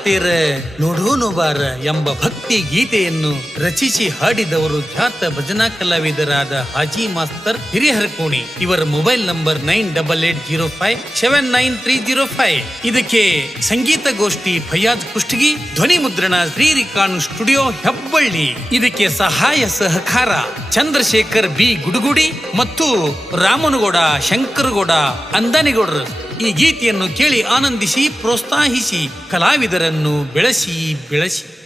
ಶಿಶುನಾಳ ತೇರ ನೋಡೋನು ಬಾರ ಎಂಬ ಭಕ್ತಿ ಗೀತೆಯನ್ನು ರಚಿಸಿ ಹಾಡಿದವರು ಖ್ಯಾತ ಭಜನಾ ಕಲಾವಿದರಾದ ಹಾಜಿ ಮಾಸ್ತರ್ ಹಿರಿಹರಕೋಣಿ ಇವರ mobile number nine double eight zero five seven nine three zero five. ಇದಕ್ಕೆ ಸಂಗೀತ ಗೋಷ್ಠಿ ಫಯಾಜ್ ಕುಷ್ಟಗಿ, ಧ್ವನಿ ಮುದ್ರಣ ಶ್ರೀ ರಿಕಾಣು ಸ್ಟುಡಿಯೋ ಹೆಬ್ಬಳ್ಳಿ. ಇದಕ್ಕೆ ಸಹಾಯ ಸಹಕಾರ ಚಂದ್ರಶೇಖರ್ ಬಿ ಗುಡುಗುಡಿ ಮತ್ತು ರಾಮನಗೌಡ ಶಂಕರಗೌಡ ಅಂದಾನಿಗೌಡರು. ಈ ಗೀತೆಯನ್ನು ಕೇಳಿ ಆನಂದಿಸಿ ಪ್ರೋತ್ಸಾಹಿಸಿ ಕಲಾವಿದರನ್ನು ಬೆಳೆಸಿ ಬೆಳೆಸಿ.